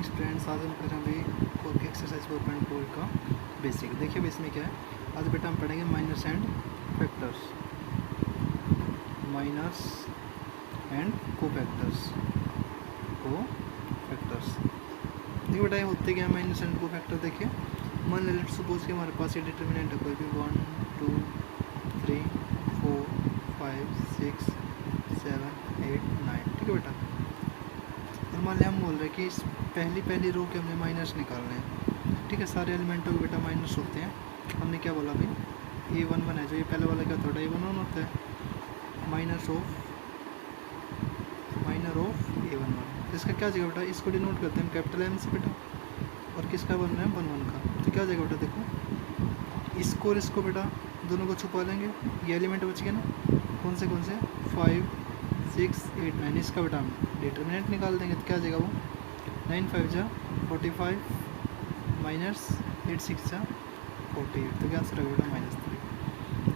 Morning students. आज हम कर रहे हैं भाई एक्सरसाइज 4.4 का बेसिक। देखिए इसमें क्या है, आज बेटा हम पढ़ेंगे minus and factors, minus and cofactors. देखिए बेटा ये होते क्या है माइनस एंड कोफैक्टर। देखिए मान लेट सपोज कि हमारे पास ये डिटर्मिनेंट है कोई भी 1 2 3 4 5 6 7 8 9, ठीक है बेटा। और मान लिया हम बोल रहे हैं कि इस पहली रो के हमने माइनस निकालने हैं, ठीक है। सारे एलिमेंटों के बेटा माइनस होते हैं। हमने क्या बोला भाई A11 है, जो ये पहले वाला क्या थोड़ा A11 होता है, माइनर ऑफ A11। इसका क्या जगह बेटा, इसको डिनोट करते हैं कैपिटल M से बेटा। और किसका बन रहा है 1 1 का, तो क्या जगह बेटा देखो इसको और इसको बेटा दोनों को छुपा लेंगे। ये एलिमेंट बच गए ना, कौन से 5 6 8 9। इसका बेटा हम डिटर्मिनेंट निकाल देंगे, तो क्या आ जाएगा वो 9 5 जा 45 माइनस 8 6 जा 48। तो क्या आंसर आएगा बेटा -3।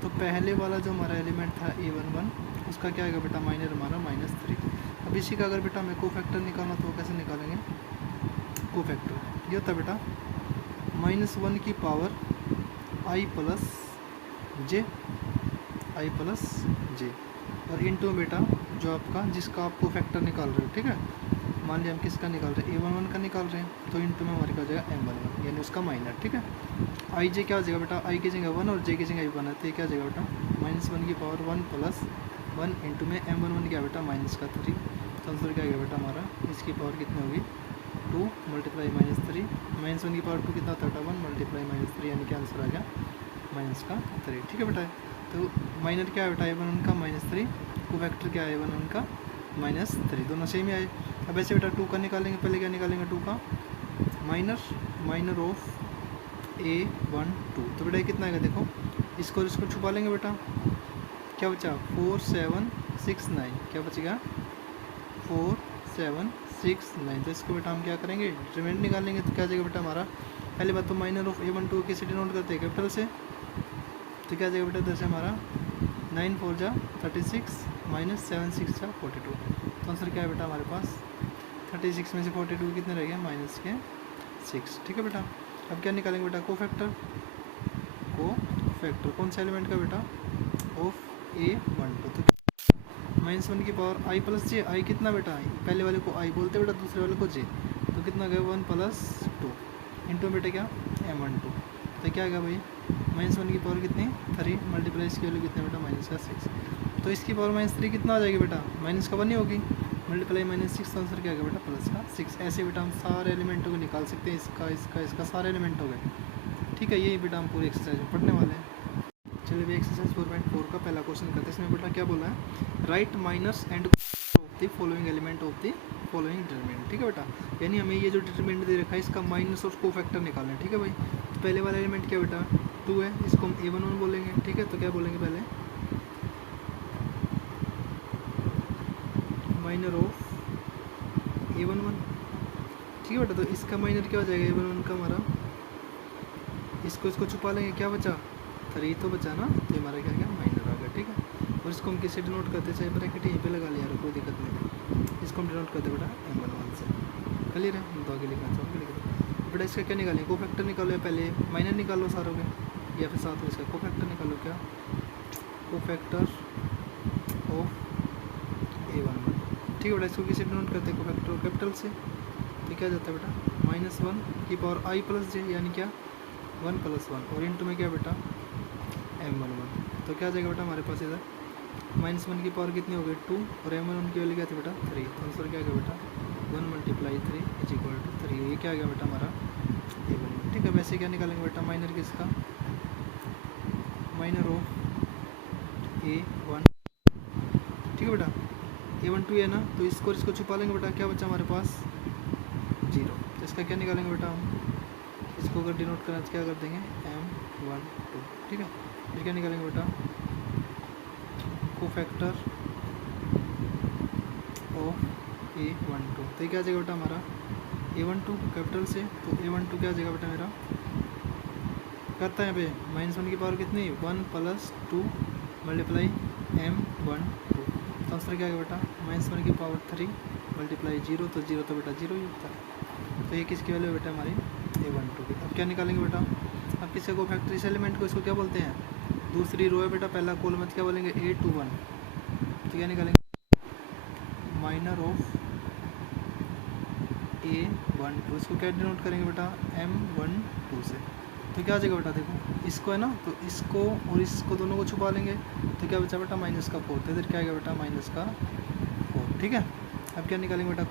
तो पहले वाला जो हमारा एलिमेंट था A11 उसका क्या आएगा बेटा माइनर हमारा -3। अब इसी का अगर बेटा हमें कोफैक्टर निकालना तो वो कैसे निकालेंगे, कोफैक्टर ये होता है बेटा -1 की पावर i प्लस जे और इनटू बेटा जो आपका जिसका आप कोफैक्टर निकाल रहे हो, ठीक है। मान लिया हम किसका निकाल रहे हैं A11 का निकाल रहे हैं, तो इनटू में हमारे क्या हो जाएगा M11 यानी उसका माइनर, ठीक है। आई जे क्या हो जाएगा बेटा, आई की जगह 1 और जे की जगह 1 है, तो ये क्या हो जाएगा बेटा -1 की पावर 1 प्लस 1 इंटू में M11 क्या बेटा -3। तो आंसर क्या आएगा बेटा हमारा, इसकी पावर कितनी होगी 2 मल्टीप्लाई -3, -1 की पावर 2 कितना होता है 1 मल्टीप्लाई -3, यानी कि आंसर आ गया -3, ठीक है बेटा। तो माइनर क्या है बेटा A11 का -3, कोफैक्टर क्या है A11 का -3, दोनों सेम ही आए। अब ऐसे बेटा 2 का निकालेंगे, पहले क्या निकालेंगे 2 का माइनर ऑफ A12। तो बेटा कितना आएगा देखो, इसको छुपा लेंगे बेटा, क्या बचा 4 7 6 9, क्या बचेगा 4 7 6 9। तो इसको बेटा हम क्या करेंगे डिटरमिनेंट निकालेंगे, तो क्या जाएगा बेटा हमारा, पहले बात तो माइनर ऑफ A12 कैसे डिनोट करते हैं कैपिटल से, तो क्या जाएगा बेटा इधर से हमारा 9 4 जा 36 माइनस 7 6 जा 42। तो आंसर क्या है बेटा हमारे पास 36 में से 42 कितने रह गए -6, ठीक है बेटा। अब क्या निकालेंगे बेटा कोफैक्टर कौन सा एलिमेंट का बेटा ऑफ A12। तो -1 की पावर i प्लस जे, आई कितना बेटा पहले वाले को i बोलते बेटा, दूसरे वाले को j, तो कितना गया 1 + 2 इंटू बेटा क्या M12। तो क्या गया भाई -1 की पावर कितनी 3 मल्टीप्लाई इसकी वैल्यू कितने बेटा -6। तो इसकी पावर -3 कितना आ जाएगी बेटा माइनस का 1 ही होगी, मल्टीप्लाई -6, तो आंसर क्या आ गया बेटा +6। ऐसे बेटा हम सारे एलिमेंटों को निकाल सकते हैं, इसका सारे एलिमेंट हो गए, ठीक है। यही बेटा हम पूरी एक्सरसाइज में पढ़ने वाले हैं। चलिए भी एक्सरसाइज 4.4 का पहला क्वेश्चन करते हैं। इसमें बेटा क्या बोला है, right minus end of the following element of the following determinant, ठीक है बेटा। यानी हमें ये जो डिटरमिनेंट दे रखा है इसका माइनस और कोफैक्टर निकालना है, ठीक है भाई। तो पहले वाला एलिमेंट क्या बेटा 2 है, इसको हम A11 बोलेंगे, ठीक है। तो क्या बोलेंगे पहले माइनर ऑफ A11, ठीक है बेटा। तो इसका माइनर क्या हो जाएगा A11 का हमारा, इसको छुपा लेंगे, क्या बचा 3 तो बचा ना, तो हमारा क्या गया माइनर आ गया, ठीक है। और इसको हम किससे डिनोट करते, चाहे ब्रैकेट यहीं पे लगा लिया कोई दिक्कत नहीं, इसको हम डिनोट करते बेटा M11 से। क्लियर है, तो आगे लिखना चाहोगे लिख दो बेटा। इसका क्या निकालें कोफैक्टर निकालो, पहले माइनर निकालो सारों के, या फिर साथ में इसका कोफैक्टर निकालो, क्या कोफैक्टर ऑफ A11, ठीक है बेटा। इसको किससे डिनोट करते हैं कोफैक्टर कैपिटल से, तो क्या जाता है बेटा -1 की पावर i प्लस जे, यानी क्या 1 + 1, और इंटू में क्या बेटा M11। तो क्या जाएगा बेटा हमारे पास इधर -1 की पावर कितनी हो गई 2, और M11 की वैल्यू क्या थी बेटा 3। तो आंसर क्या गया बेटा 1 × 3 = 3। ये क्या आ गया बेटा हमारा A11, ठीक है। वैसे क्या निकालेंगे बेटा माइनर किसका, माइनर ऑफ A1, ठीक है बेटा। A12 है ना, तो इसको छुपा लेंगे बेटा, क्या बचा हमारे पास 0। तो इसका क्या निकालेंगे बेटा हम, इसको अगर डिनोट करना तो क्या कर देंगे M12, ठीक है। फिर क्या निकालेंगे बेटा कोफैक्टर ऑफ A12। तो ये क्या आ जाएगा बेटा हमारा A12 कैपिटल से, तो A12 क्या आ जाएगा बेटा मेरा, करता है यहाँ पे -1 की पावर कितनी 1 + 2 मल्टीप्लाई M12। तो आंसर क्या आएगा बेटा -1 की पावर 3 मल्टीप्लाई 0, तो 0 तो बेटा 0 ही होता है। तो ये किसकी वैल्यू है बेटा हमारी A12 की। अब क्या निकालेंगे बेटा, अब किसी को फैक्टर इस एलिमेंट को इसको क्या बोलते हैं, दूसरी रो है बेटा, पहला कॉलम है, क्या बोलेंगे A21, तो क्या निकालेंगे माइनर ऑफ A12, इसको क्या डिनोट करेंगे बेटा M12 से। तो क्या आ जाएगा बेटा, देखो इसको है ना, तो इसको और इसको दोनों को छुपा लेंगे, तो क्या बचा बेटा माइनस का 4, तो इधर क्या आएगा बेटा माइनस का 4, ठीक है। अब क्या निकालेंगे बेटा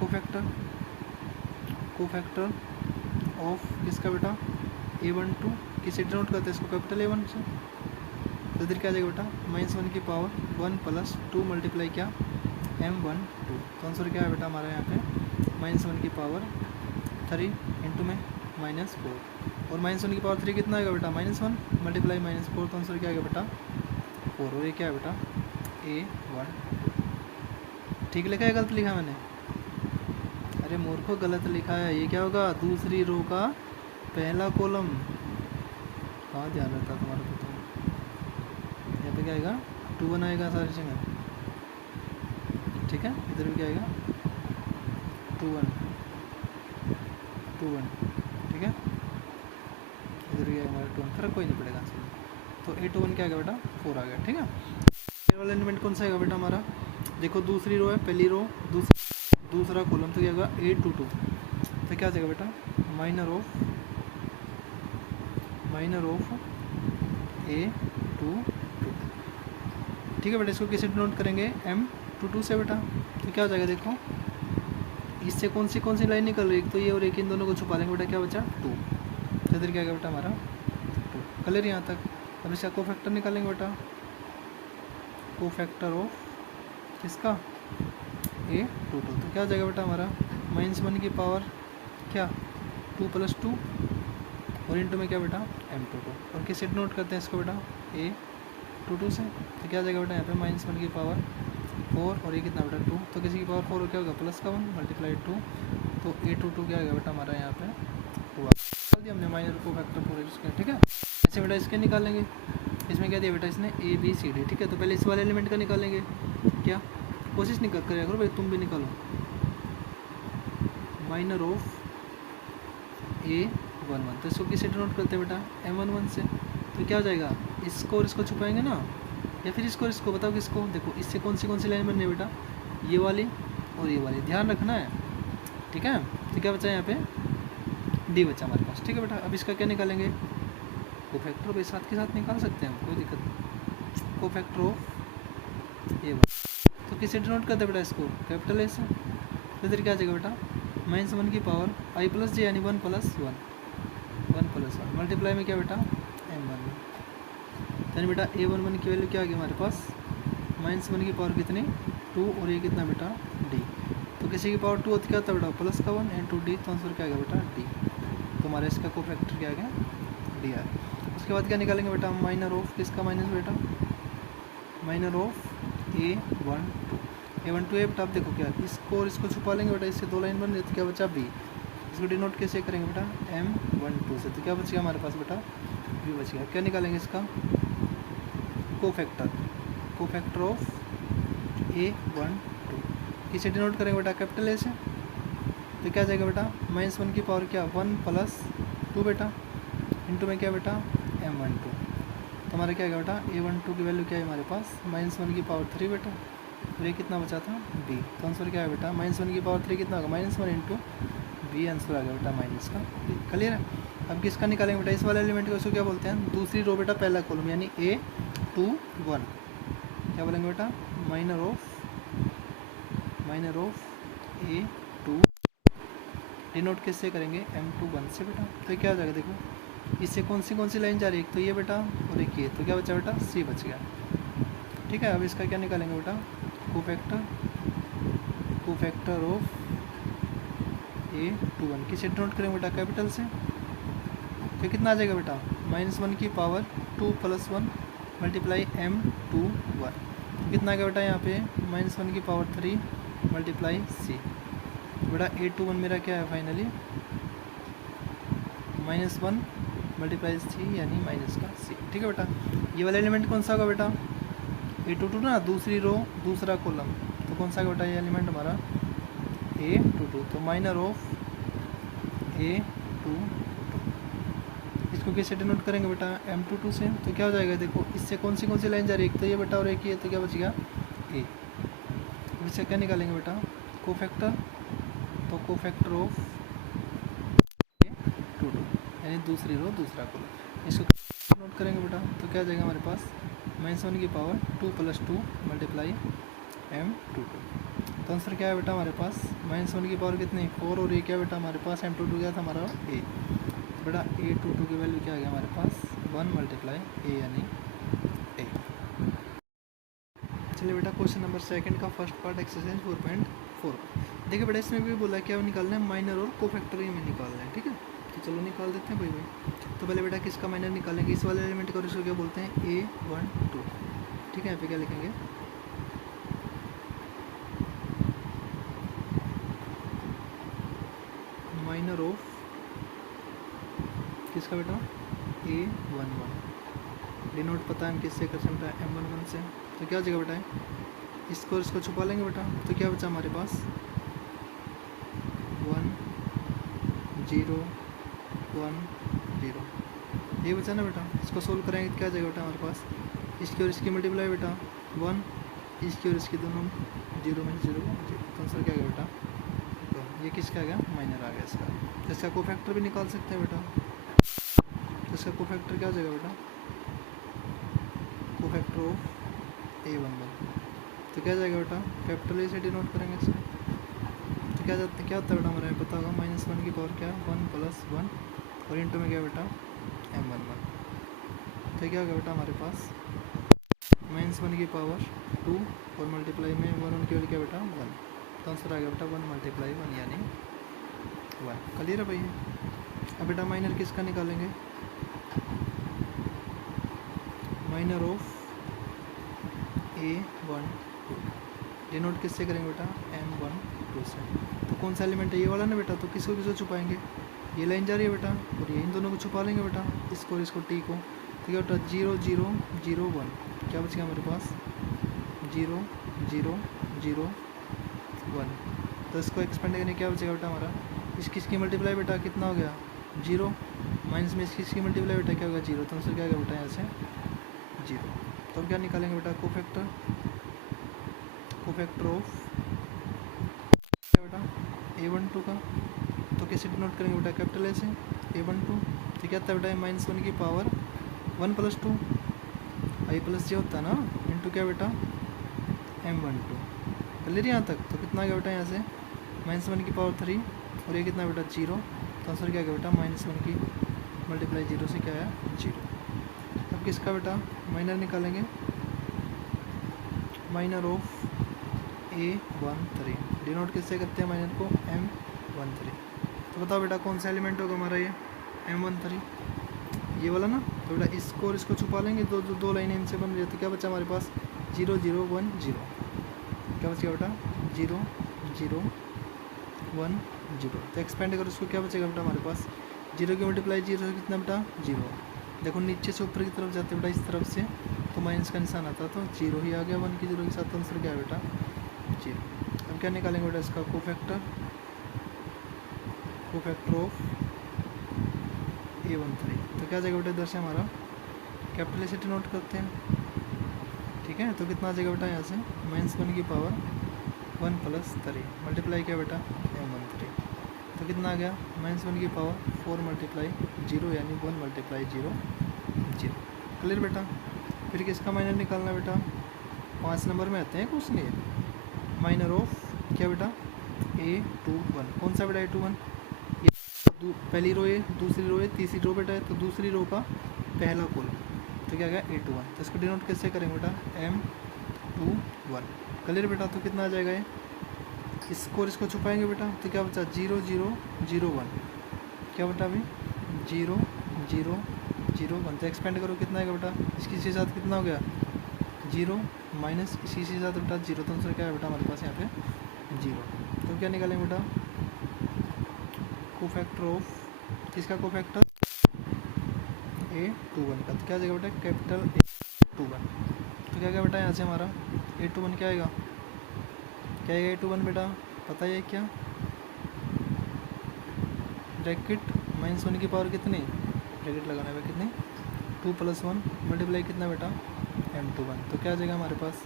कोफैक्टर ऑफ किसका बेटा A12, किसे डिनोट करते हैं इसको कैपिटल A1 से, तो इधर क्या आ जाएगा बेटा -1 की पावर 1 + 2 मल्टीप्लाई क्या M12, तो आंसर क्या है बेटा हमारा यहाँ पे -1 की पावर 3 इंटू में -4, और -1 की पावर 3 कितना आएगा बेटा -1 मल्टीप्लाई -4, तो आंसर क्या आएगा बेटा 4, और ये क्या है बेटा A12। ठीक लिखा है गलत लिखा मैंने, अरे मूर्खों गलत लिखा है, ये क्या होगा दूसरी रो का पहला कॉलम, कहाँ ध्यान रहता तुम्हारा, तो यहाँ पे क्या आएगा 21 आएगा सारी जगह, ठीक है, इधर भी क्या आएगा 21, ठीक है, इधर भी आएगा हमारा 21, फर्क कोई नहीं पड़ेगा आंसर। तो A21 क्या आ गया बेटा 4 आ गया, ठीक है। ये वाला एलिमेंट कौन सा आएगा बेटा हमारा, देखो दूसरी रो है, पहली रो दूसरा कॉलम, तो क्या होगा A22, तो क्या आ जाएगा बेटा माइनर ऑफ A22, ठीक है बेटा। इसको किसे डिनोट करेंगे M22 से बेटा, तो क्या हो जाएगा देखो इससे कौन सी लाइन निकल रही है, तो ये और एक, इन दोनों को छुपा लेंगे बेटा, क्या बचा 2, तो इधर क्या आएगा बेटा हमारा 2, क्लियर यहाँ तक। अब इसका कोफैक्टर निकालेंगे बेटा, कोफैक्टर ऑफ किसका A22, तो क्या हो जाएगा बेटा हमारा -1 की पावर क्या 2 + 2 और इंटू में क्या बेटा M22, और किसे डिनोट करते हैं इसको बेटा A22 से, तो क्या आ जाएगा बेटा यहाँ पे -1 की पावर 4 और ये कितना बेटा 2, तो किसी की पावर 4 क्या होगा +1 मल्टीप्लाई 2, तो A22 क्या आएगा बेटा हमारा यहाँ पे 2 डाल दिया हमने माइनर को फैक्टर पूरे इसके, ठीक है। ऐसे बेटा इसके निकालेंगे, इसमें क्या दिया बेटा इसने ABCD, ठीक है। तो पहले इस वाले एलिमेंट का निकालेंगे, क्या कोशिश नहीं करेगा करो भाई, तुम भी निकालो माइनर ऑफ A11, तो इसको किसे डिनोट करते हैं बेटा M11 से, तो क्या हो जाएगा इसको और इसको छुपाएंगे ना, या फिर इसको और इसको, बताओ किसको, देखो इससे कौन सी लाइन बननी है बेटा ये वाली और ये वाली, ध्यान रखना है, ठीक है। तो क्या बचा यहाँ पे D बचा हमारे पास, ठीक है बेटा। अब इसका क्या निकालेंगे कोफैक्टर, भाई साथ के साथ निकाल सकते हैं, कोई दिक्कत नहीं। कोफैक्टर ऑफ A1, तो किसे डिनोट करते हैं बेटा इसको कैपिटल A से, तो इधर क्या आ जाएगा बेटा -1 की पावर I + J यानी 1 + 1 मल्टीप्लाई में क्या बेटा M11, यानी बेटा A11 की वैल्यू क्या आ गई हमारे पास -1 की पावर कितनी 2 और ये कितना बेटा D, तो किसी की पावर 2 होती क्या होता है बेटा +1 इंटू D, तो आंसर क्या आ गया बेटा D, तो हमारा इसका कोफैक्टर क्या आ गया D आ। उसके बाद क्या निकालेंगे बेटा माइनर ऑफ किसका माइनस बेटा माइनर ऑफ A12 है बेटा। आप देखो क्या इसको और इसको छुपा लेंगे बेटा, इससे 2 लाइन बन रही, तो क्या बचा B, इसको डिनोट कैसे करेंगे बेटा M12 से, तो क्या बचेगा हमारे पास बेटा B बच गया। क्या निकालेंगे इसका कोफैक्टर ऑफ A12, किसे डिनोट करेंगे बेटा कैपिटल A से, तो क्या जाएगा बेटा -1 की पावर क्या 1 + 2 बेटा इंटू में क्या बेटा M12, तो हमारा क्या आएगा बेटा A12 की वैल्यू क्या है हमारे पास -1 की पावर 3 बेटा, और ये कितना बचा था B, तो आंसर क्या है बेटा -1 की पावर 3 कितना होगा -1 इंटू B, आंसर आ गया बेटा माइनस का B, क्लियर है। अब किसका निकालेंगे बेटा इस वाले एलिमेंट को, इसको क्या बोलते हैं दूसरी रो बेटा पहला कॉलम यानी A21, क्या बोलेंगे बेटा माइनर ऑफ A2, डिनोट किससे करेंगे M21 से बेटा, तो क्या हो जाएगा देखो इससे कौन सी लाइन जा रही है, एक तो ये बेटा और एक ये, तो क्या बचा बेटा C बच गया, ठीक है। अब इसका क्या निकालेंगे बेटा कोफैक्टर ऑफ A21, किसे डिनोट करेंगे बेटा कैपिटल से, तो कितना आ जाएगा बेटा -1 की पावर 2 + 1 मल्टीप्लाई M21, कितना आ गया बेटा यहाँ पे -1 की पावर 3 मल्टीप्लाई C, बेटा A21 मेरा क्या है फाइनली -1 मल्टीप्लाई C यानी माइनस का C, ठीक है बेटा। ये वाला एलिमेंट कौन सा होगा बेटा A22 ना, दूसरी रो दूसरा कॉलम, तो कौन सा बेटा ये एलिमेंट हमारा A22, तो माइनर ऑफ A2 इसको कैसे डिनोट करेंगे बेटा M22 से। तो क्या हो जाएगा देखो इससे कौन सी लाइन जा रही है, एक तो ये बेटा और एक ये, तो क्या बच गया A। इससे क्या निकालेंगे बेटा कोफैक्टर, तो कोफैक्टर ऑफ A22 यानी दूसरी रो दूसरा कॉलम। इसको नोट करेंगे बेटा तो क्या आ जाएगा हमारे पास -1 की पावर 2 + 2 मल्टीप्लाई M22। तो आंसर क्या है बेटा हमारे पास -1 की पावर कितनी 4 और ये क्या बेटा हमारे पास M22 क्या था हमारा A। बेटा A22 की वैल्यू क्या आ गया हमारे पास 1 मल्टीप्लाई A यानी A। चलिए बेटा क्वेश्चन नंबर 2 का फर्स्ट पार्ट एक्सरसाइज 4.4। देखिए बेटा इसमें भी बोला क्या निकालना है माइनर और कोफैक्टर में निकालना है, ठीक है। तो चलो निकाल देते हैं भाई। तो पहले बेटा किसका माइनर निकालेंगे, इस वाले एलिमेंट का, और इसको क्या बोलते हैं A12, ठीक है। यहाँ पे क्या लिखेंगे माइनर ऑफ किसका बेटा A11। डिनोट पता है हम किससे कर सकते हैं M11 से। तो क्या जगह बेटा है इसको छुपा लेंगे बेटा। तो क्या बचा हमारे पास 1 0 1 0 ये बचा ना बेटा। इसको सोल्व कराएंगे तो क्या जाएगा बेटा हमारे पास इसकी और इसकी मल्टीप्लाई बेटा 1, इसकी और इसकी दोनों 0 में 0 तो आंसर क्या गया बेटा तो ये किसका आ गया माइनर आ गया इसका। तो इसका कोफैक्टर भी निकाल सकते हैं बेटा। तो इसका कोफैक्टर क्या हो जाएगा बेटा कोफैक्टर ऑफ A11। तो क्या जाएगा बेटा कैपिटल ए से डिनोट करेंगे इसे। तो क्या होता है बेटा हमारे पता होगा -1 की पावर क्या 1 + 1 और इंटू में क्या बेटा M11। तो क्या होगा बेटा हमारे पास -1 की पावर 2 और मल्टीप्लाई में 1 की वैल्यू क्या बेटा 1। तो आंसर आ गया बेटा 1 × 1 यानी 1। क्लियर है भैया। अब बेटा माइनर किसका निकालेंगे माइनर ऑफ A12 डिनोट किससे करेंगे बेटा M12 से। तो कौन सा एलिमेंट है ये वाला ना बेटा। तो किसको छुपाएंगे ये लाइन जा रही है बेटा और ये इन दोनों को छुपा लेंगे बेटा इसको और इसको T को। तो क्या बेटा 0 0 0 1 क्या बच गया हमारे पास 0 0 0 1। तो इसको एक्सपेंड करने क्या बचेगा बेटा हमारा इसकी मल्टीप्लाई बेटा कितना हो गया 0 माइनस में इसकी मल्टीप्लाई बेटा क्या होगा 0। तो आंसर क्या होगा बेटा यहाँ से 0। तो अब क्या निकालेंगे बेटा कोफैक्टर ऑफ क्या बेटा A12 का। तो कैसे डिनोट करेंगे बेटा कैपिटल ए से A12। तो क्या होता है बेटा -1 की पावर 1 + 2 i + j होता है ना इंटू क्या बेटा M12। क्लियर यहाँ तक। तो कितना आ गया बेटा यहाँ से -1 की पावर 3 और ये कितना बेटा 0। तो आंसर क्या गया बेटा -1 की मल्टीप्लाई 0 से क्या है 0। अब किसका बेटा माइनर निकालेंगे माइनर ऑफ A13 डिनोट किससे करते हैं माइनर को M13। तो बताओ बेटा कौन सा एलिमेंट होगा हमारा ये M13 ये वाला ना। तो बेटा इसको और इसको छुपा लेंगे दो लाइनें इनसे बन रही है। तो क्या बचा हमारे पास 0 0 1 0 क्या बचेगा बेटा 0 0 1 0। तो एक्सपेंड करो इसको क्या बचेगा बेटा हमारे पास 0 की मल्टीप्लाई 0 से कितना बेटा 0। देखो नीचे से ऊपर की तरफ जाते बेटा इस तरफ से तो माइनस का निशान आता तो 0 ही आ गया 1 की 0 के साथ। आंसर क्या है बेटा 0। अब क्या निकालेंगे बेटा इसका कोफैक्टर ऑफ A13। तो क्या जाएगा बेटा इधर से हमारा कैपिटल से नोट करते हैं, ठीक है। तो कितना आ जाएगा बेटा यहाँ से -1 की पावर 1 + 3 मल्टीप्लाई क्या बेटा M13। तो कितना आ गया -1 की पावर 4 मल्टीप्लाई 0 यानी 1 मल्टीप्लाई 0 0। क्लियर बेटा। फिर किसका माइनर निकालना बेटा 5 नंबर में आते हैं क्वेश्चन ये माइनर ऑफ क्या बेटा A21। कौन सा बेटा A21 पहली रो है दूसरी रो है तीसरी रो बेटा है। तो दूसरी रो का पहला कॉलम तो क्या गया A21। तो इसको डिनोट कैसे करेंगे बेटा M21। क्लियर बेटा। तो कितना आ जाएगा ये इसको छुपाएंगे बेटा। तो क्या बचा 0 0 0 1 क्या बेटा अभी 0 0 0 1। तो एक्सपेंड करो कितना आएगा बेटा इसकी के साथ कितना हो गया 0 माइनस इसी के साथ बेटा 0। तो आंसर क्या है बेटा हमारे पास यहाँ पे 0। तो क्या निकालेंगे बेटा कोफैक्टर ऑफ किसका कोफैक्टर A21 का। तो क्या जाएगा बेटा कैपिटल A21। तो क्या बेटा यहाँ से हमारा A21 क्या आएगा A21 बेटा पता है क्या ब्रैकेट माइनस वन की पावर कितनी, ब्रैकेट लगाने में कितनी 2 + 1 मल्टीप्लाई कितना बेटा m2 1, तो क्या आ जाएगा हमारे पास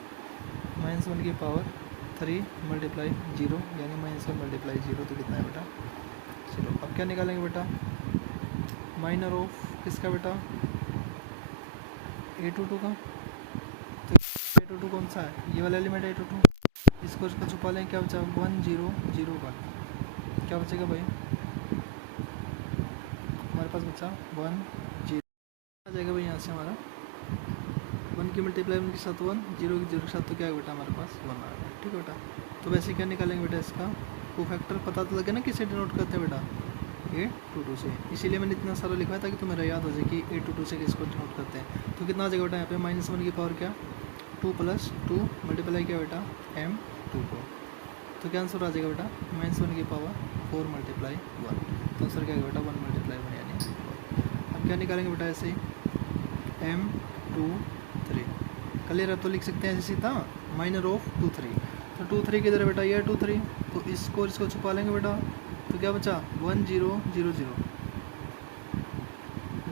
माइनस वन की पावर 3 मल्टीप्लाई 0 यानी -1 मल्टीप्लाई 0, तो कितना है बेटा 0। अब क्या निकालेंगे बेटा माइनर ऑफ किसका बेटा a22 का, तो a22 कौन सा है, ये वाला एलिमेंट a22, इसको छुपा लें, क्या बचा 1 0 0 1, क्या बचेगा भाई हमारे पास बचा 1 0 आ जाएगा भाई यहाँ से हमारा 1 की मल्टीप्लाई 1 के साथ 1 0 के साथ, तो क्या है बेटा हमारे पास 1 आ गया। ठीक है बेटा, तो वैसे क्या निकालेंगे बेटा इसका को फैक्टर, पता तो लगे ना किससे डिनोट करते हैं बेटा a22 से, इसीलिए मैंने इतना सारा लिखा है ताकि तुम्हें याद हो जाए कि a22 से किसको डिनोट करते हैं। तो कितना आ जाएगा बेटा यहाँ पे -1 की पावर क्या 2 + 2 मल्टीप्लाई किया बेटा m2 को, तो क्या आंसर आ जाएगा बेटा -1 की पावर 4 मल्टीप्लाई 1, तो आंसर क्या आएगा बेटा 1 मल्टीप्लाई 1 यानी 4। अब क्या निकालेंगे बेटा ऐसे m2 3 क्लियर, अब तो लिख सकते हैं ऐसे सीधा माइनर ऑफ 2 3, तो 2 3 किधर है बेटा ये 2 3, तो इसको छुपा लेंगे बेटा, तो क्या बचा 1 0 0 0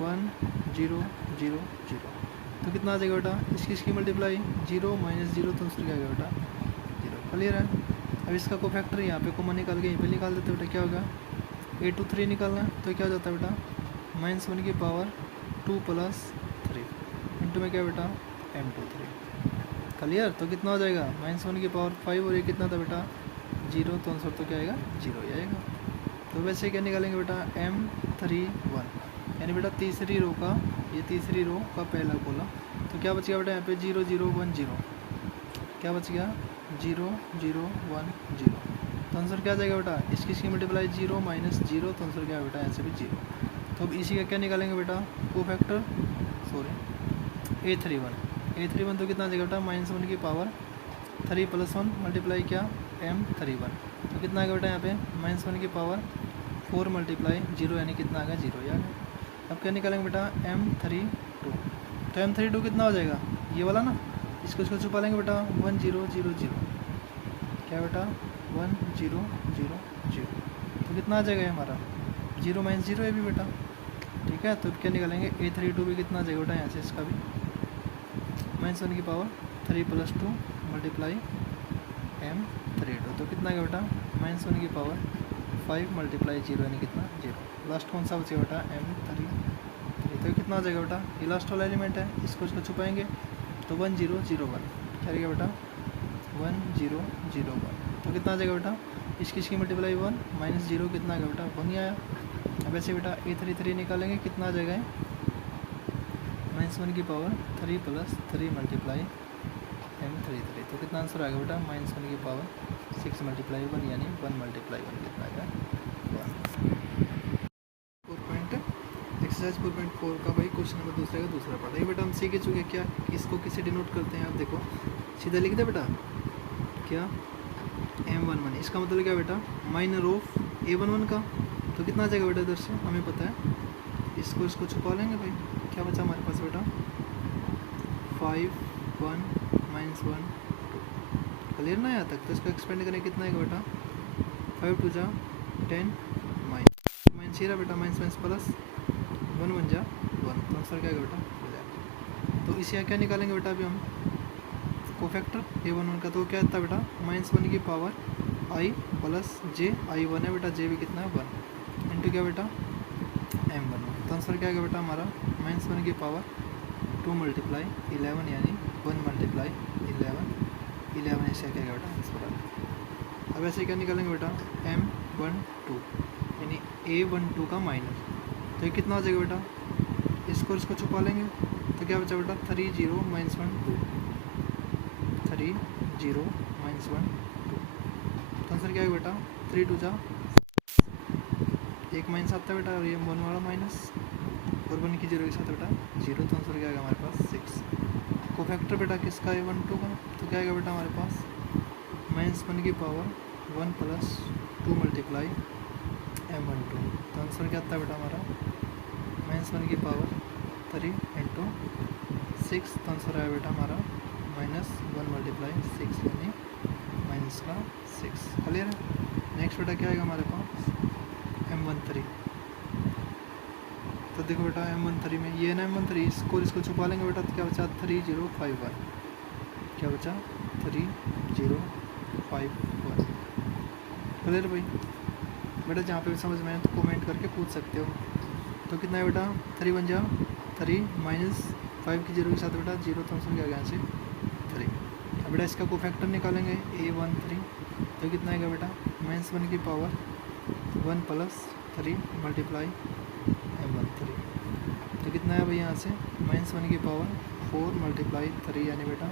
1 0 0 0, तो कितना आ जाएगा बेटा इसकी मल्टीप्लाई 0 - 0, तो आंसर क्या आएगा बेटा 0। क्लियर है, अब इसका को फैक्टर यहाँ पे कॉमन निकाल के यहीं पे निकाल देते बेटा, क्या होगा a23 निकालना है, तो क्या हो जाता है बेटा -1 की पावर 2 + 3 इंटू में क्या बेटा m23। क्लियर, तो कितना हो जाएगा -1 की पावर 5 और ये कितना था बेटा 0, तो आंसर तो क्या आएगा 0 ही आएगा। तो वैसे क्या निकालेंगे बेटा m31 यानी बेटा तीसरी रो का, ये तीसरी रो का पहला कॉलम, तो क्या बच गया बेटा यहाँ पे 0 0 1 0, क्या बच गया 0 0 1 0, तो आंसर क्या आ जाएगा बेटा इसकी मल्टीप्लाई 0 - 0, तो आंसर क्या है बेटा ऐसे भी 0। तो अब इसी का क्या निकालेंगे बेटा को फैक्टर, सॉरी a31 तो कितना आ जाएगा बेटा -1 की पावर 3 + 1 मल्टीप्लाई क्या m31, तो कितना आ गया बेटा यहाँ पे -1 की पावर 4 मल्टीप्लाई 0 यानी कितना आ गया 0 यार। अब क्या निकालेंगे बेटा m32, तो m32 कितना हो जाएगा ये वाला ना, इसको छुपा लेंगे बेटा 1 0 0 0, क्या बेटा 1 0 0 0, तो कितना आ जाएगा ये हमारा 0 - 0 है भी बेटा। ठीक है, तो क्या निकालेंगे a32 भी कितना आ जाएगा बेटा यहाँ से इसका भी -1 की पावर 3 + 2 मल्टीप्लाई m32, तो कितना आएगा बेटा -1 की पावर 5 मल्टीप्लाई 0 यानी कितना 0। लास्ट कौन सा बचेगा बेटा m33, तो कितना आ जाएगा बेटा ये लास्ट वाला एलिमेंट है, इसको छुपाएंगे तो 1 0 0 1, क्या रहेगा बेटा 1 0 0 1, तो कितना आ जाएगा बेटा इसकी मल्टीप्लाई 1 - 0 कितना आ गया बेटा 1 ही आया। अब ऐसे बेटा a33 निकालेंगे, कितना आ जाएगा -1 की पावर 3 + 3 मल्टीप्लाई m33, तो कितना आंसर आ गया बेटा -1 की पावर 6 मल्टीप्लाई 1 यानी 1 मल्टीप्लाई 1 कितना आ गया 1। 4. एक्सरसाइज 4.4 का भाई क्वेश्चन नंबर दूसरे का दूसरा पढ़ा, ये बेटा हम सीख चुके क्या इसको किससे डिनोट करते हैं, आप देखो सीधा लिख दे बेटा क्या m11, इसका मतलब क्या बेटा माइनर ऑफ a11 का, तो कितना आ जाएगा बेटा इधर से हमें पता है, इसको छुपा लेंगे भाई, क्या बचा हमारे पास बेटा 5 1 -1 2, क्लियर ना यहाँ तक, तो इसको एक्सपेंड करें कितना आएगा बेटा 5 2 जा 10 माइनस रहा बेटा माइनस प्लस 1 1 जा 1, तो आंसर क्या आएगा बेटा हो जाएगा। तो इसे क्या निकालेंगे बेटा अभी हम को फैक्टर a11 का, तो क्या था बेटा -1 की पावर i + j i1 है बेटा, j भी कितना है 1 इंटू क्या बेटा m11, तो आंसर क्या आएगा बेटा हमारा -1 की पावर 2 मल्टीप्लाई 11 यानी 1 मल्टीप्लाई 11 ऐसे क्या बेटा आंसर आ गया। अब ऐसे क्या निकालेंगे बेटा m12 यानी a12 का माइनस, तो ये कितना आ जाएगा बेटा इसको छुपा लेंगे, तो क्या बचा बेटा 3 0 - 1 2 3 0 - 1 2, तो आंसर क्या है बेटा 3 2 जा 1 माइनस आता है बेटा, और ये 1 वाला माइनस और 1 की 0 के साथ बेटा 0, तो आंसर क्या आएगा हमारे पास 6। को फैक्टर बेटा किसका है 1 2 का, तो क्या आएगा बेटा हमारे पास -1 की पावर 1 + 2 मल्टीप्लाई m12, तो आंसर क्या आता है बेटा हमारा -1 की पावर 3 इंटू 6, तो आंसर आया बेटा हमारा -1 मल्टीप्लाई 6 यानी -6। क्लियर है, नेक्स्ट बेटा क्या आएगा हमारे पास m13, देखो बेटा M13 में ये है ना M13, इसको छुपा लेंगे बेटा, तो क्या बचा 3051, क्या बचा 3051। क्लियर भाई? बेटा जहाँ पे भी समझ में आए तो कमेंट करके पूछ सकते हो। तो कितना है बेटा 3 बन जा 3 माइनस 5 की जीरो के साथ बेटा जीरो, तो आंसर क्या गया यहाँ से 3। अब बेटा इसका कोफैक्टर निकालेंगे A13, तो कितना आएगा बेटा -1 की पावर 1 प्लस 3 मल्टीप्लाई M13, तो कितना है भाई यहाँ से -1 की पावर 4 मल्टीप्लाई 3, यानी बेटा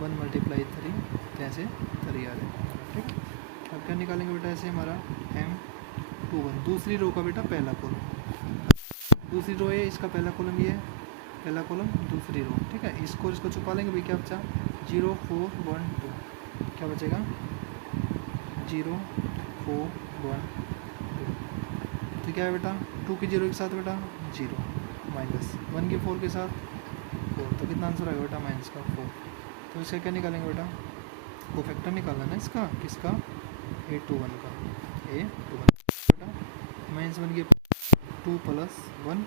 1 मल्टीप्लाई 3, तो ऐसे 3 आ जाएगा। ठीक है, अब क्या निकालेंगे बेटा ऐसे हमारा M21, दूसरी रो का बेटा पहला कॉलम, दूसरी रो है इसका पहला कॉलम ये है, पहला कॉलम दूसरी रो। ठीक है, इसको छुपा लेंगे भाई, क्या बचा 0 4 1 2, क्या बचेगा 0 4 1 2, तो क्या है बेटा 2 की जीरो के साथ बेटा 0 माइनस 1 की 4 के साथ 4, तो कितना आंसर आएगा बेटा माइनस का 4। तो इसका क्या निकालेंगे बेटा कोफैक्टर निकालना है इसका, किसका A21 का, A21 बेटा -1 की 2 प्लस 1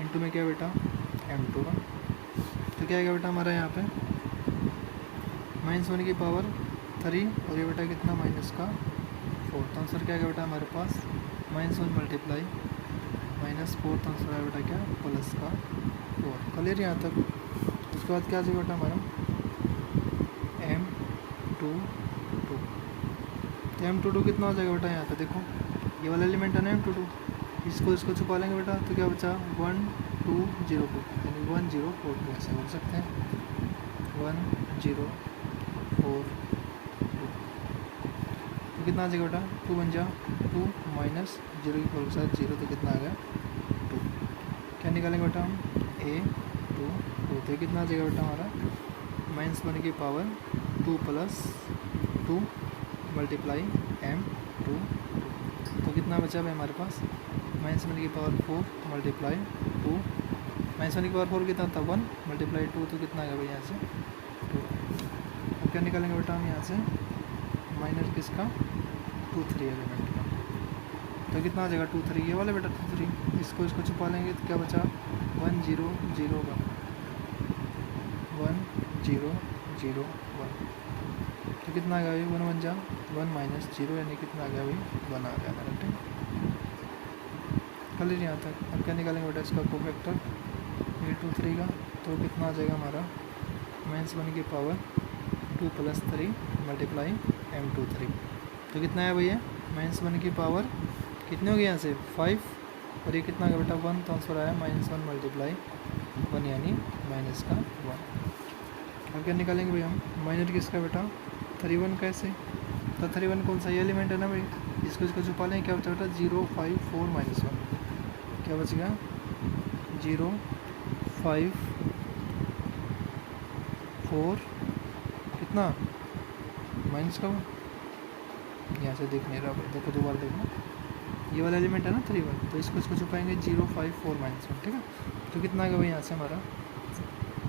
इंटू में क्या बेटा M21, तो क्या आएगा बेटा हमारा यहाँ पे -1 की पावर 3 और ये बेटा कितना माइनस का 4, तो आंसर क्या आएगा बेटा हमारे पास -1 मल्टीप्लाई -4, तो आंसर आएगा बेटा क्या प्लस का 4। क्लियर यहाँ तक? उसके बाद क्या आ जाएगा बेटा हमारा M22, तो M22 कितना हो जाएगा बेटा यहाँ पे देखो, ये वाला एलिमेंट है ना M22, इसको छुपा लेंगे बेटा, तो क्या बचा 1202, यानी 1042, ऐसे बोल सकते हैं 1042, तो कितना आ जाएगा बेटा 2 बन जा 2 माइनस 0 की 4 के साथ 0, तो कितना आ गया 2। क्या निकालेंगे बेटा हम A22, तो कितना आ जाएगा बेटा हमारा -1 की पावर 2 प्लस 2 मल्टीप्लाई M22, तो कितना बचा भाई हमारे पास -1 की पावर 4 मल्टीप्लाई 2, -1 की पावर 4 कितना था 1 मल्टीप्लाई 2, तो कितना आ गया भाई यहाँ से 2। अब क्या निकालेंगे बेटा हम यहाँ से माइनस किसका 2 3 एलिमेंट का, तो कितना आ जाएगा 2 3, ये वाला बेटा 2 3, इसको छुपा लेंगे, तो क्या बचा 1 0 0 1 1 0 0 1, तो कितना आ गया भाई 1 1 जा 1 माइनस 0, यानी कितना आ गया भाई 1 आ गया मेरा। ठीक, कल यहाँ तक। अब क्या निकालेंगे बेटा इसका कोफैक्टर A23 का, तो कितना आ जाएगा हमारा -1 की पावर 2 प्लस 3 मल्टीप्लाई M23, तो कितना है भैया -1 की पावर कितने हो गए यहाँ से 5, और ये कितना आ गया बेटा 1, तो आंसर आया -1 मल्टीप्लाई 1, यानी माइनस का 1। अब क्या निकालेंगे भाई हम माइनर किसका बेटा 31 कैसे, तो 31 कौन सा ये एलिमेंट है ना भाई, इसको छुपा लें, क्या बचा बेटा 0 5 4 -1, क्या बच गया 0 5 4 कितना माइनस का 1, यहाँ से देख नहीं रहा भाई, देखो दोबारा देखो, ये वाला एलिमेंट है ना 31, तो इसको छुपाएंगे 0 5 4 -1। ठीक है, तो कितना आ गया भाई यहाँ से हमारा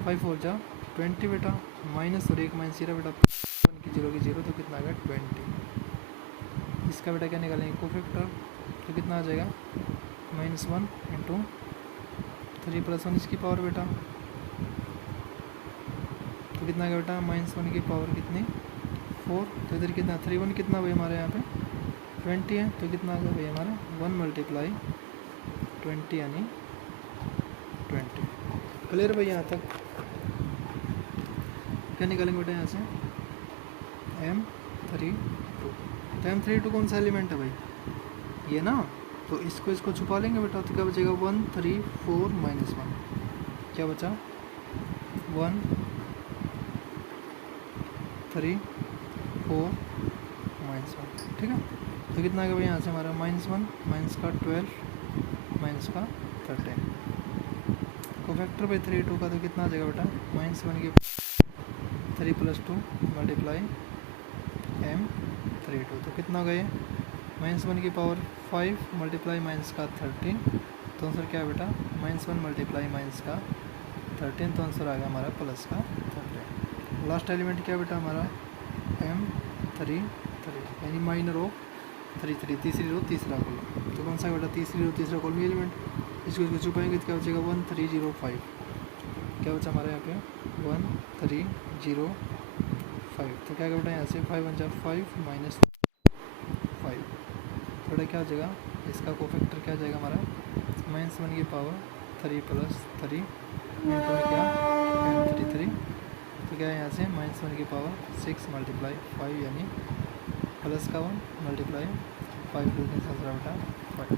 5 4 जा 20 बेटा, माइनस और 1 माइनस जीरो बेटा 1 की 0 की 0, तो कितना आ गया 20। इसका बेटा क्या निकालेंगे कोफैक्टर, तो कितना आ जाएगा -1 इंटू 3 प्लस 1 इसकी पावर बेटा, तो कितना आ गया बेटा -1 की पावर कितनी 4, तो इधर कितना 31 कितना भाई हमारे यहाँ पे 20 है, तो कितना आ गया भाई हमारा 1 मल्टीप्लाई 20, यानी 20। क्लियर भाई यहाँ तक? क्या निकालेंगे बेटा यहाँ से M32, तो M32 कौन सा एलिमेंट है भाई ये ना, तो इसको छुपा लेंगे बेटा, तो क्या बचेगा 1 3 4 -1, क्या बचा 1 3 4 -1। ठीक है, तो कितना आ गया भाई यहाँ से हमारा -1 माइनस का 12 माइनस का 13, कोफैक्टर बाई 3 2 का, तो कितना आ जाएगा बेटा -1 की 3 प्लस 2 मल्टीप्लाई M32, तो कितना हो गया -1 की पावर 5 मल्टीप्लाई माइनस का 13, तो आंसर क्या है बेटा -1 मल्टीप्लाई माइनस का 13, तो आंसर आ गया हमारा प्लस का 13। लास्ट एलिमेंट क्या है बेटा हमारा M33, यानी माइनर ऑफ 33, तीसरी रो तीसरा कॉलम, तो कौन सा बेटा तीसरी रो तीसरा कॉलम एलिमेंट, इसको छुपाएंगे तो क्या बचेगा 1305, क्या बचा हमारे यहाँ पे 1305। तो क्या बेटा यहाँ से 5 1 5 माइनस 5, थोड़ा क्या हो जाएगा, इसका कोफैक्टर क्या जाएगा हमारा -1 की पावर 3 प्लस 3 इंटू में क्या m33, तो क्या है यहाँ से -1 की पावर 6 मल्टीप्लाई 5 यानी प्लस का 1 मल्टीप्लाई 5 टू बेटा 5।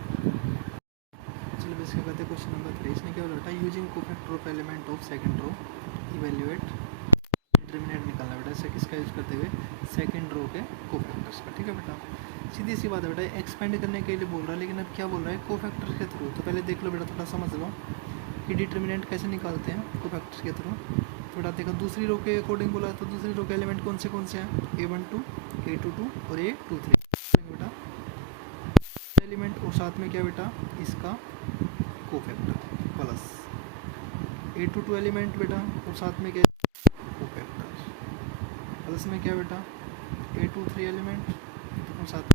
चलो इसके बाद क्वेश्चन नंबर 3, इसमें क्या बोला बेटा using cofactor of element of second row evaluate determinant निकालना बेटा, इसे किसका यूज करते हुए सेकंड रो के कोफैक्टर्स का। ठीक है बेटा, सीधी सी बात है बेटा, एक्सपेंड करने के लिए बोल रहा है, लेकिन अब क्या बोल रहा है कोफैक्टर के थ्रू। तो पहले देख लो बेटा, थोड़ा समझ लो कि डिटरमिनेंट कैसे निकालते हैं कोफैक्टर के थ्रू। थोड़ा देखो दूसरी रो के अकॉर्डिंग बोला, तो दूसरी रो के एलिमेंट कौन से हैं, A12 A22 और A23 बेटा एलिमेंट, और साथ में क्या बेटा इसका कोफैक्टर प्लस A22 एलिमेंट बेटा, और साथ में क्या कोफैक्टर प्लस में क्या बेटा A23 एलिमेंट और साथ में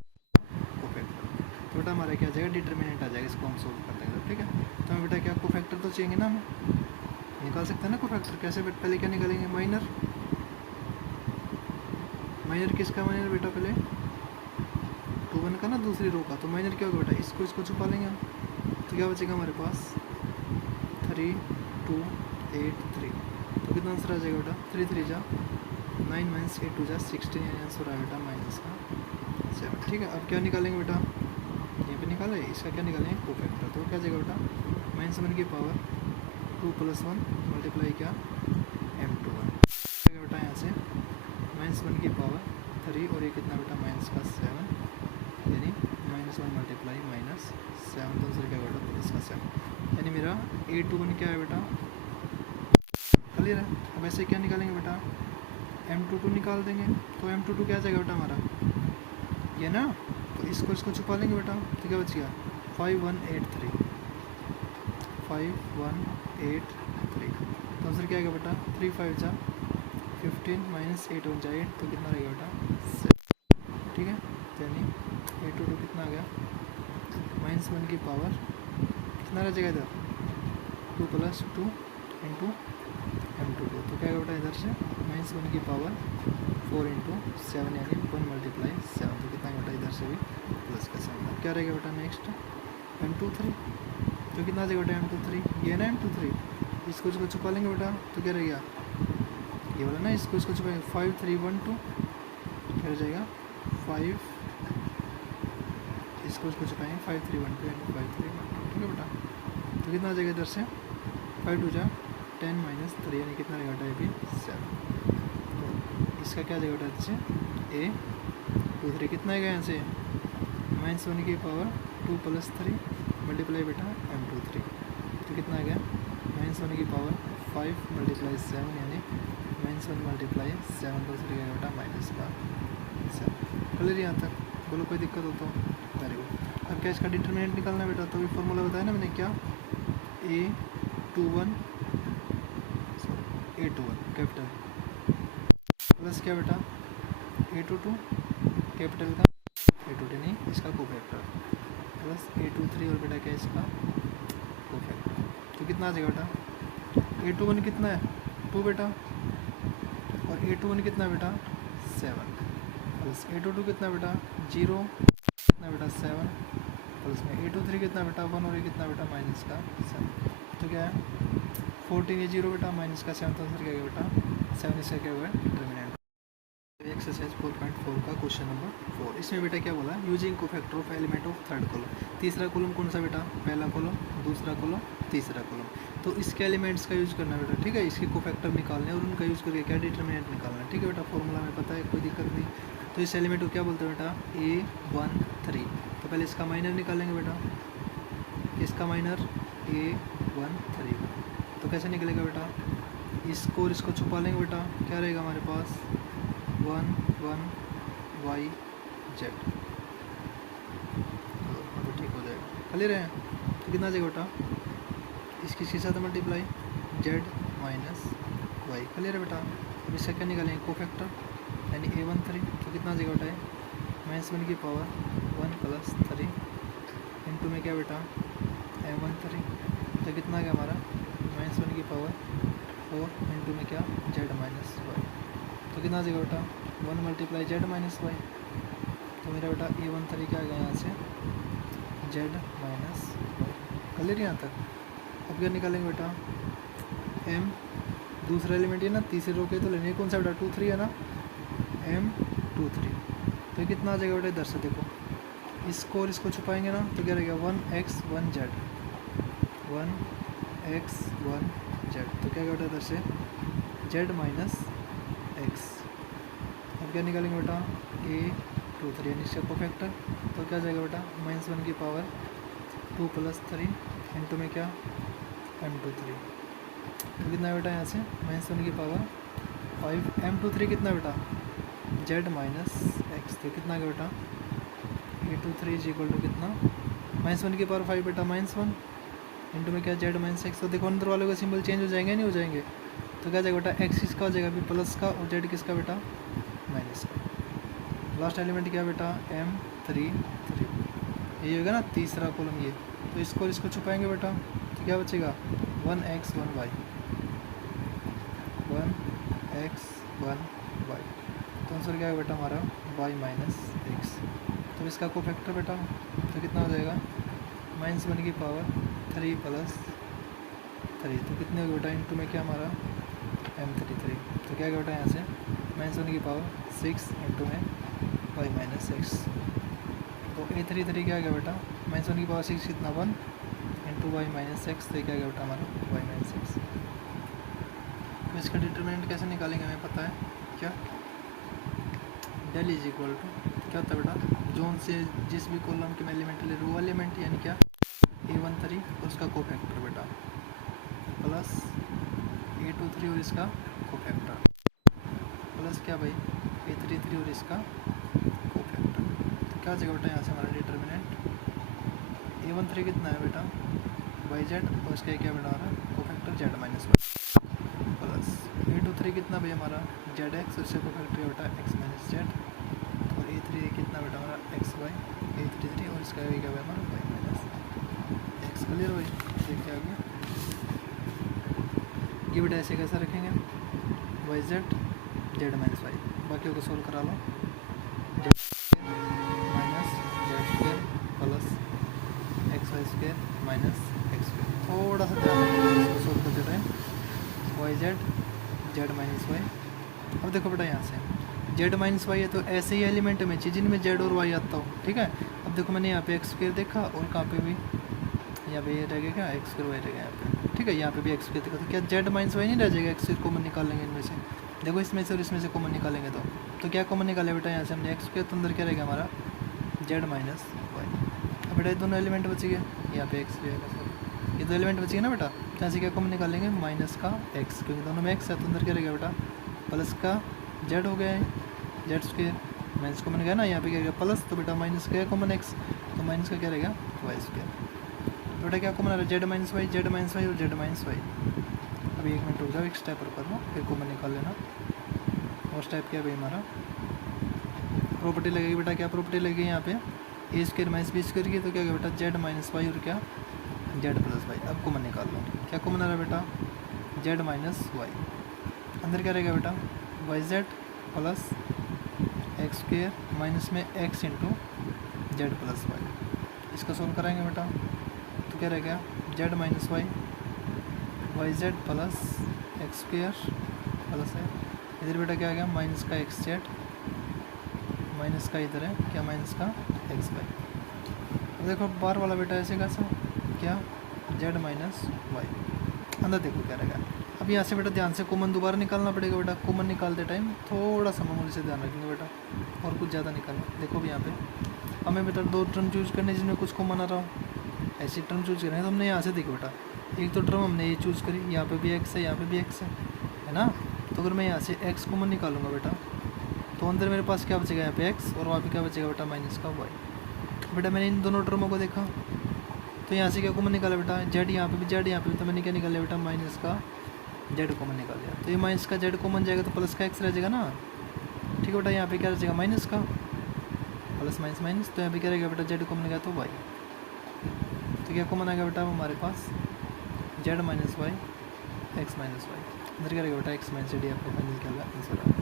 कोफैक्टर। तो बेटा हमारा क्या आ जाएगा डिटरमिनेंट आ जाएगा, इसको हम सोल्व कर देंगे। ठीक है, तो हमें बेटा क्या कोफैक्टर तो चाहिए ना, हमें निकाल सकते हैं ना कोफैक्टर। कैसे बेटा, पहले क्या निकालेंगे माइनर किसका माइनर बेटा, पहले 2 1 का ना दूसरी रो का, तो माइनर क्या होगा बेटा इसको छुपा लेंगे हम, तो क्या बचेगा हमारे पास 3 2 8 3, तो कितना आंसर आ जाएगा बेटा 3 3 जा 9 माइनस 8 2 जा 16, यानी आंसर आया बेटा -7। ठीक है, अब क्या निकालेंगे बेटा, यहाँ पे निकाले, इसका क्या निकालेंगे कोफैक्टर, तो क्या जाएगा बेटा -1 की पावर 2 + 1 मल्टीप्लाई क्या m21, बेटा यहाँ से -1 की पावर 3 और ये कितना बेटा -7, यानी -1 मल्टीप्लाई -7, तो आंसर क्या बेटा +7, यानी मेरा A21 क्या है बेटा क्लियर है। अब ऐसे क्या निकालेंगे बेटा M22 निकाल देंगे, तो M22 क्या जाएगा बेटा हमारा ये ना, तो इसको छुपा लेंगे बेटा, तो क्या बच गया 5183, 5183, तो आंसर क्या आएगा बेटा 3 5 जा 15 - 8 1 जा 8, तो कितना रहेगा बेटा 7। ठीक है, यानी A22 कितना आ गया -1 की पावर कितना रह जाएगा इधर 2 + 2 इंटू M22, तो क्या बेटा इधर से -1 की पावर 4 इंटू 7 यानी 1 मल्टीप्लाई 7, तो कितना बेटा इधर से भी प्लस का 7। क्या रहेगा बेटा नेक्स्ट M23, तो कितना आ जाएगा बेटा M23, ये ना M23, इसको छुपा लेंगे बेटा, तो क्या रहेगा ये वाला ना, इसको छुपाएंगे 5 3 1 2, क्या रह जाएगा 5, इसको छुपाएंगे 5 3 1 2 यानी 5 3 1 2। ठीक है बेटा, तो कितना आ जाएगा इधर से 5 2 जा 10 - 3, यानी कितना रहेगा बेटा ये भी 7, तो इसका क्या जाएगा बेटा इससे A23 कितना आएगा यहाँ से -1 की पावर 2 + 3 मल्टीप्लाई बेटा M23, तो कितना आ गया -1 की पावर 5 मल्टीप्लाई 7, यानी -1 मल्टीप्लाई 7, तो आंसर क्या बेटा -7। क्लियर यहाँ तक, बोलो कोई दिक्कत हो तो। वेरी गुड, अब क्या इसका डिटरमिनेंट निकालना है बेटा, तो भी फॉर्मूला बताया ना मैंने, क्या A21 कैपिटल प्लस क्या बेटा A22 कैपिटल का A22 नहीं इसका कोफैक्टर प्लस A23 और बेटा क्या इसका कोफैक्टर, तो कितना आ जाएगा बेटा A21 कितना है 2 बेटा, और A21 कितना बेटा 7, प्लस A22 कितना बेटा 0, कितना बेटा 7, प्लस में A23 कितना बेटा 1, और ये कितना बेटा -7, तो क्या है 14 ये 0 बेटा -7, तो आंसर क्या गया बेटा 7, इसका क्या हुआ डिटरमिनेंट। एक्सरसाइज 4.4 का क्वेश्चन नंबर 4, इसमें बेटा क्या बोला using cofactor of element of third column. तीसरा कॉलम कौन सा बेटा, पहला कॉलम, दूसरा कॉलम, तीसरा कॉलम, तो इसके एलिमेंट्स का यूज़ करना बेटा। ठीक है, इसके कोफैक्टर निकालने और उनका यूज़ करके क्या डिटरमिनेंट निकालना। ठीक है बेटा, फॉर्मूला में पता है, कोई दिक्कत नहीं। तो इस एलिमेंट को क्या बोलते हैं बेटा A13, तो पहले इसका माइनर निकालेंगे बेटा, इसका माइनर A13, तो कैसे निकलेगा बेटा इसको और इसको छुपा लेंगे बेटा, क्या रहेगा हमारे पास 1 1 Y Z, तो ठीक हो जाएगा। क्लियर है, तो कितना आ जाएगा बेटा इसके साथ मल्टीप्लाई Z - Y। क्लियर है बेटा, अब इसका क्या निकालेंगे कोफैक्टर यानी A13, तो कितना आ जाएगा बेटा -1 की पावर 1 + 3 इंटू में क्या बेटा M13 तो कितना आ गया हमारा -1 की पावर 4 इंटू में क्या z माइनस वाई। तो कितना आ जाएगा बेटा 1 मल्टीप्लाई z माइनस वाई। तो मेरा बेटा A13 क्या आ गया यहाँ से z माइनस वाई। क्लियर यहाँ तक। अब क्या निकालेंगे बेटा m दूसरा एलिमेंट है ना तीसरे रो के तो लेने कौन सा बेटा 2 3 है ना M23। तो ये कितना आ जाएगा बेटा इधर से देखो इसको और इसको छुपाएंगे ना तो क्या रहेगा 1x 1z 1x 1z। तो क्या बेटा इधर से z माइनस x। अब क्या निकालेंगे बेटा A23 यानी इसका कोफैक्टर। तो क्या जाएगा बेटा -1 की पावर 2 + 3 इंटू में क्या M23। तो कितना है बेटा यहाँ से -1 की पावर 5 M23 कितना बेटा z माइनस x। तो कितना गया बेटा A23 इज इक्वल टू कितना -1 की पावर 5 बेटा -1 इंटू में क्या z माइनस x। तो देखो अंदर वाले का सिंबल चेंज हो जाएंगे नहीं हो जाएंगे। तो क्या जाएगा बेटा x किसका हो जाएगा अभी प्लस का और z किसका बेटा माइनस का। लास्ट एलिमेंट क्या बेटा M33 ये होगा ना तीसरा कॉलम ये। तो इसको छुपाएंगे बेटा तो क्या बचेगा 1x 1y 1x 1y। तो आंसर क्या है बेटा हमारा y माइनस एक्स। तो इसका को फैक्टर बेटा तो कितना हो जाएगा -1 की पावर 3 + 3। तो कितने हो गए बेटा इंटू में क्या हमारा M33। तो क्या गया बेटा यहाँ से -1 की पावर 6 इंटू में y माइनस एक्स। तो A33 क्या गया बेटा -1 की पावर 6 कितना 1 इंटू y माइनस एक्स। तो क्या गया बेटा हमारा y माइनस एक्स। तो इसका डिटरमिनेंट कैसे निकालेंगे हमें पता है क्या डेल इज इक्वल टू क्या होता है बेटा जोन से जिस भी कॉलम के में एलिमेंट ले रो एलिमेंट यानी क्या A13 और उसका कोफैक्टर बेटा प्लस A23 और इसका कोफैक्टर प्लस क्या भाई A33 और इसका कोफैक्टर। तो क्या जगह बेटा यहाँ से हमारा डिटरमिनेंट A13 कितना है बेटा yz और इसका क्या बेटा हमारा cofactor z minus y plus A23 कितना भाई हमारा zx और इसका कोफैक्टर बेटा x माइनस z और A3 कितना बेटा हमारा xy A33 और इसका क्या है हमारा y माइनस एक्स। क्लियर भाई देखिए आगे ये बेटा ऐसे कैसा रखेंगे yz z माइनस वाई बाकी को सोल्व करा लो minus z square plus xy² minus x square. थोड़ा सा ध्यान रखिए इसको सोल्व करते time yz z minus y. अब देखो बेटा यहाँ से z माइनस वाई है तो ऐसे ही एलिमेंट में चाहिए जिनमें z और y आता हो ठीक है। अब देखो मैंने यहाँ पे x² देखा और कहाँ पे भी यहाँ पे ये रह गया क्या x² y रह गया यहाँ पे ठीक है। यहाँ पे भी x² देखा तो क्या z माइनस वाई नहीं रह जाएगा x² कॉमन निकाल लेंगे इनमें से। देखो इसमें से और इसमें से कॉमन निकालेंगे तो क्या कॉमन निकाले बेटा यहाँ से हमने x² तो अंदर क्या रहेगा हमारा z माइनस वाई। अब बेटा ये दोनों एलिमेंट बच गए यहाँ पे x ये दो एलिमेंट बच गए ना बेटा। यहाँ से क्या कॉमन निकालेंगे माइनस का x क्योंकि दोनों में x है तो अंदर क्या रहेगा बेटा प्लस का z हो गया है z² माइनस कॉमन गया ना यहाँ पे क्या रहेगा प्लस तो बेटा माइनस का कॉमन x तो माइनस का क्या रहेगा y²। तो बेटा क्या कॉमन आ रहा है z माइनस वाई और z माइनस वाई। अभी 1 मिनट रुक जाओ एक स्टेप और कर लो फिर कॉमन निकाल लेना। और स्टेप क्या है भाई हमारा प्रॉपर्टी लगेगी बेटा क्या प्रॉपर्टी लगेगी यहाँ पे A² माइनस B² की। तो क्या बेटा z माइनस वाई और क्या z प्लस वाई। अब कॉमन निकाल लो क्या कॉमन आ रहा है बेटा z माइनस वाई अंदर क्या रहेगा बेटा yz प्लस x² माइनस में x into z plus y. इसका सोल्व कराएंगे बेटा तो क्या रहेगा z minus y yz plus x² plus है इधर बेटा क्या आ गया माइनस का xz माइनस का इधर है क्या माइनस का xy। अब देखो बार वाला बेटा ऐसे कैसा क्या z माइनस वाई अंदर देखो क्या रहेगा। अब यहाँ से बेटा ध्यान से कॉमन दोबारा निकालना पड़ेगा बेटा। कॉमन निकालते टाइम थोड़ा सा मामूली से ध्यान रखेंगे बेटा और कुछ ज़्यादा निकालना। देखो भी यहाँ पे हमें बेटा 2 टर्म चूज करने जिसमें कुछ कॉमन आ रहा हो ऐसी टर्म चूज करें तो हमने यहाँ से देखो बेटा एक तो टर्म हमने ये चूज़ करी यहाँ पे भी x है यहाँ पे भी x है ना। तो अगर मैं यहाँ से x कॉमन निकालूंगा बेटा तो अंदर मेरे पास क्या बचेगा यहाँ पे x और वहाँ पे क्या बचेगा बेटा माइनस का y। बेटा मैंने इन दोनों टर्मों को देखा तो यहाँ से क्या कॉमन निकाला बेटा z यहाँ पे भी z यहाँ पे भी। तो मैंने क्या निकाला बेटा माइनस का z कॉमन निकाल लिया। तो ये माइनस का z कॉमन जाएगा तो प्लस का x रह जाएगा ना ठीक है बेटा। यहाँ पे क्या रह जाएगा माइनस का प्लस माइनस माइनस। तो यहाँ पे क्या रहेगा बेटा z कॉमन गया तो y। तो क्या कॉमन आ गया बेटा हमारे पास z minus y x minus y, इधर क्या रहेगा बेटा एक्स माइनस डी, आपका फाइनल क्या होगा आंसर आएगा।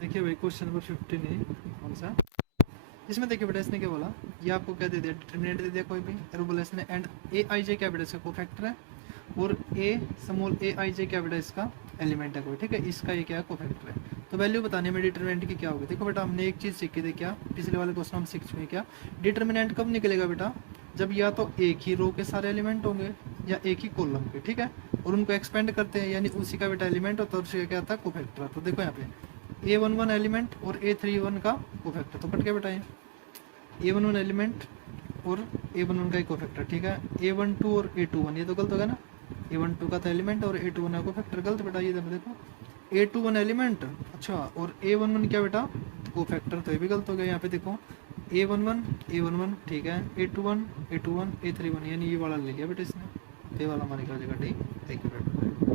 देखिए भाई क्वेश्चन नंबर 15 है कौन सा, इसमें देखिए बेटा इसने क्या बोला, ये आपको क्या दे दिया, डिटरमिनेंट दे दिया कोई भी, और बोला इसने एंड ए आई जे क्या बेटा इसका कोफैक्टर है, और ए स्मॉल ए आई जे क्या बेटा इसका एलिमेंट है कोई, ठीक है, इसका ये क्या है कोफैक्टर है। तो वैल्यू बताने में डिटरमिनेंट की क्या होगी, देखो बेटा हमने एक चीज़ सीखी थी क्या, पिछले वाले क्वेश्चन हम सीख चुके क्या, डिटरमिनेंट कब निकलेगा बेटा, जब या तो एक ही रो के सारे एलिमेंट होंगे या एक ही कॉलम के, ठीक है, और उनको एक्सपेंड करते हैं यानी उसी का बेटा एलिमेंट होता है, उसका क्या आता है कोफैक्टर। तो देखो यहाँ पे A11 एलिमेंट और A31 का कोफैक्टर, तो कट क्या बेटा ये A11 एलिमेंट और A11 का इकोफैक्टर, ठीक है, A12 और A21 ये तो गलत हो गया ना, A12 का था एलिमेंट और A21 का इकोफैक्टर, गलत बेटा, ये देखो A21 एलिमेंट, अच्छा, और A11 क्या बेटा कोफैक्टर, तो ये भी गलत हो गया, यहाँ पे देखो A11 ठीक है, A21 A31 A31 यानी ये वाला ले लिया बेटा इसने, ये वाला हमारे क्या जगह डी एक्यूरेट।